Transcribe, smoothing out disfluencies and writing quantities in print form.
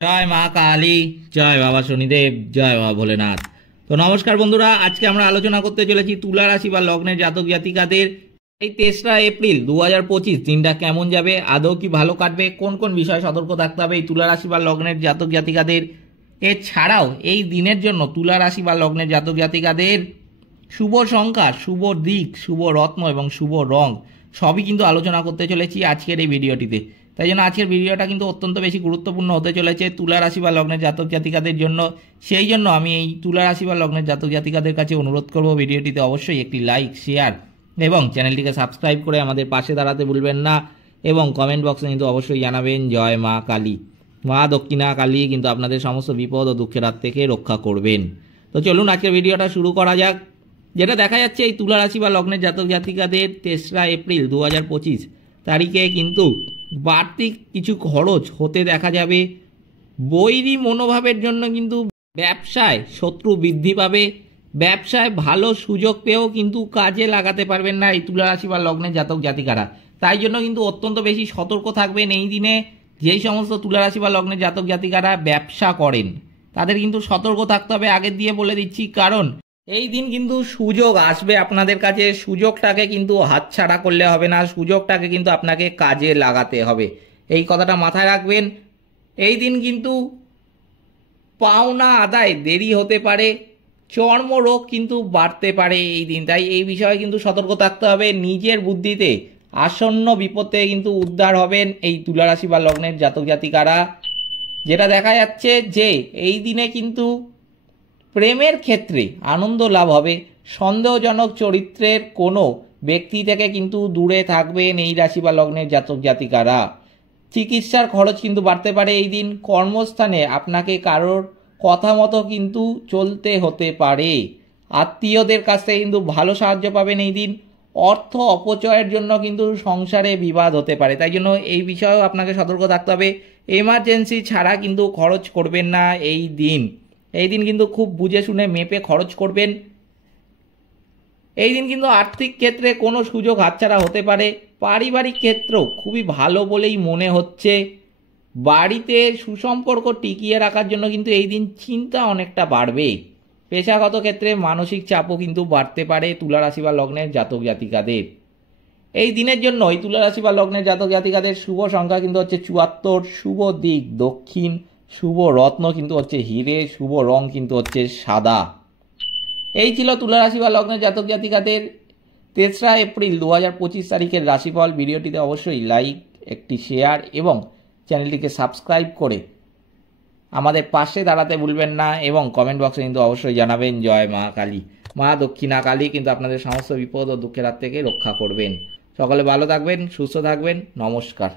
জয় মা কালী, জয় বাবা শনিদেব, জয় বাবা ভোলেনাথ। তো নমস্কার বন্ধুরা, আজকে আমরা আলোচনা করতে চলেছি তুলা রাশি বা লগ্নের জাতক জাতিকাদের এই 3রা এপ্রিল 2025 দিনটা কেমন যাবে, আদৌ কি ভালো কাটবে, কোন কোন বিষয়ে সতর্ক থাকতে হবে এই তুলা রাশি বা লগ্নের জাতক জাতিকাদের। এছাড়াও এই দিনের জন্য তুলা রাশি বা লগ্নের জাতক জাতিকাদের শুভ সংখ্যা, শুভ দিক, শুভ রত্ন এবং শুভ রং সবই কিন্তু আলোচনা করতে চলেছি আজকের এই ভিডিওটিতে। তাই জন্য আজকের ভিডিওটা কিন্তু অত্যন্ত বেশি গুরুত্বপূর্ণ হতে চলেছে তুলা রাশি বা লগ্নের জাতক জাতিকাদের জন্য। সেই জন্য আমি এই তুলা রাশি বা লগ্নের জাতক জাতিকাদের কাছে অনুরোধ করব, ভিডিওটিতে অবশ্যই একটি লাইক, শেয়ার এবং চ্যানেলটিকে সাবস্ক্রাইব করে আমাদের পাশে দাঁড়াতে ভুলবেন না। এবং কমেন্ট বক্সে কিন্তু অবশ্যই জানাবেন জয় মা কালী। মা দক্ষিণা কালী কিন্তু আপনাদের সমস্ত বিপদ ও দুঃখের হাত থেকে রক্ষা করবেন। তো চলুন আজকের ভিডিওটা শুরু করা যাক। যেটা দেখা যাচ্ছে এই তুলা রাশি বা লগ্নের জাতক জাতিকাদের 3রা এপ্রিল 2025 তারিখে কিন্তু বাড়তি কিছু খরচ হতে দেখা যাবে। বৈরী মনোভাবের জন্য কিন্তু ব্যবসায় শত্রু বৃদ্ধি পাবে। ব্যবসায় ভালো সুযোগ পেয়েও কিন্তু কাজে লাগাতে পারবেন না এই তুলা রাশি বা লগ্নের জাতক জাতিকারা। তাই জন্য কিন্তু অত্যন্ত বেশি সতর্ক থাকবেন এই দিনে। যেই সমস্ত তুলা রাশি বা লগ্নের জাতক জাতিকারা ব্যবসা করেন তাদের কিন্তু সতর্ক থাকতে হবে, আগের দিয়ে বলে দিচ্ছি। কারণ এই দিন কিন্তু সুযোগ আসবে আপনাদের কাছে, সুযোগটাকে কিন্তু হাতছাড়া করলে হবে না, সুযোগটাকে কিন্তু আপনাকে কাজে লাগাতে হবে। এই কথাটা মাথায় রাখবেন। এই দিন কিন্তু পাওনা আদায় দেরি হতে পারে, চর্মরোগ কিন্তু বাড়তে পারে এই দিন। তাই এই বিষয়ে কিন্তু সতর্ক থাকতে হবে। নিজের বুদ্ধিতে আসন্ন বিপদ থেকে কিন্তু উদ্ধার হবেন এই তুলা রাশি বা লগ্নের জাতক জাতিকারা। যেটা দেখা যাচ্ছে যে এই দিনে কিন্তু প্রেমের ক্ষেত্রে আনন্দ লাভ হবে। সন্দেহজনক চরিত্রের কোনো ব্যক্তি থেকে কিন্তু দূরে থাকবেন এই রাশি বা লগ্নের জাতক জাতিকারা। চিকিৎসার খরচ কিন্তু বাড়তে পারে এই দিন। কর্মস্থানে আপনাকে কারোর কথা মতো কিন্তু চলতে হতে পারে। আত্মীয়দের কাছ থেকে কিন্তু ভালো সাহায্য পাবেন এই দিন। অর্থ অপচয়ের জন্য কিন্তু সংসারে বিবাদ হতে পারে, তাই জন্য এই বিষয়েও আপনাকে সতর্ক থাকতে হবে। এমার্জেন্সি ছাড়া কিন্তু খরচ করবেন না এই দিন। এই দিন কিন্তু খুব বুঝে শুনে মেপে খরচ করবেন। এই দিন কিন্তু আর্থিক ক্ষেত্রে কোনো সুযোগ হাতছাড়া হতে পারে। পারিবারিক ক্ষেত্রেও খুবই ভালো বলেই মনে হচ্ছে। বাড়িতে সুসম্পর্ক টিকিয়ে রাখার জন্য কিন্তু এই দিন চিন্তা অনেকটা বাড়বে। পেশাগত ক্ষেত্রে মানসিক চাপও কিন্তু বাড়তে পারে তুলা রাশি বা লগ্নের জাতক জাতিকাদের। এই দিনের জন্য এই তুলা রাশি বা লগ্নের জাতক জাতিকাদের শুভ সংখ্যা কিন্তু হচ্ছে 74, শুভ দিক দক্ষিণ, শুভ রত্ন কিন্তু হচ্ছে হিরে, শুভ রং কিন্তু হচ্ছে সাদা। এই ছিল তুলা রাশি বা লগ্নের জাতক জাতিকাদের 3রা এপ্রিল 2025 তারিখের রাশিফল। ভিডিওটিতে অবশ্যই লাইক, একটি শেয়ার এবং চ্যানেলটিকে সাবস্ক্রাইব করে আমাদের পাশে দাঁড়াতে ভুলবেন না। এবং কমেন্ট বক্সে কিন্তু অবশ্যই জানাবেন জয় মা কালী। মা দক্ষিণা কালী কিন্তু আপনাদের সমস্ত বিপদ ও দুঃখের হাত থেকে রক্ষা করবেন। সকলে ভালো থাকবেন, সুস্থ থাকবেন। নমস্কার।